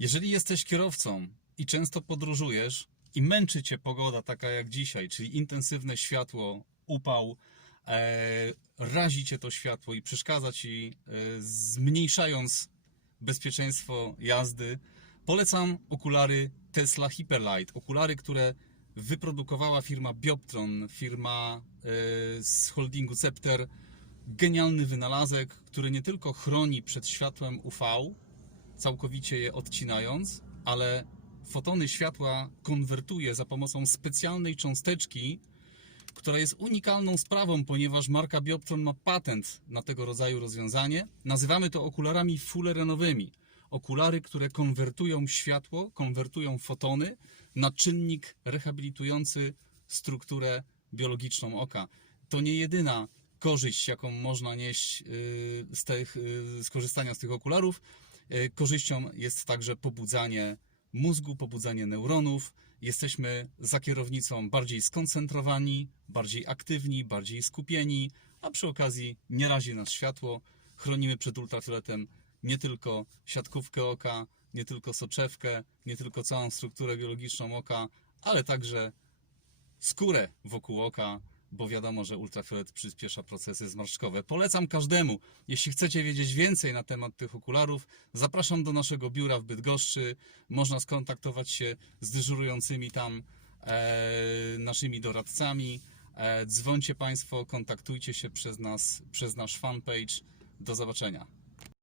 Jeżeli jesteś kierowcą i często podróżujesz i męczy cię pogoda taka jak dzisiaj, czyli intensywne światło, upał, e, razi cię to światło i przeszkadza ci, e, zmniejszając bezpieczeństwo jazdy, polecam okulary Tesla Hyperlight. Okulary, które wyprodukowała firma Bioptron, firma e, z holdingu Scepter. Genialny wynalazek, który nie tylko chroni przed światłem UV, całkowicie je odcinając, ale fotony światła konwertuje za pomocą specjalnej cząsteczki, która jest unikalną sprawą, ponieważ marka Bioptron ma patent na tego rodzaju rozwiązanie. Nazywamy to okularami fullerenowymi. Okulary, które konwertują światło, konwertują fotony na czynnik rehabilitujący strukturę biologiczną oka. To nie jedyna korzyść, jaką można nieść yy, z tych, yy, skorzystania z tych okularów. Yy, Korzyścią jest także pobudzanie mózgu, pobudzanie neuronów. Jesteśmy za kierownicą bardziej skoncentrowani, bardziej aktywni, bardziej skupieni, a przy okazji nie razi nas światło. Chronimy przed ultrafioletem nie tylko siatkówkę oka, nie tylko soczewkę, nie tylko całą strukturę biologiczną oka, ale także skórę wokół oka, bo wiadomo, że ultrafiolet przyspiesza procesy zmarszczkowe. Polecam każdemu, jeśli chcecie wiedzieć więcej na temat tych okularów, zapraszam do naszego biura w Bydgoszczy. Można skontaktować się z dyżurującymi tam e, naszymi doradcami. E, dzwońcie Państwo, kontaktujcie się przez nas, przez nasz fanpage. Do zobaczenia.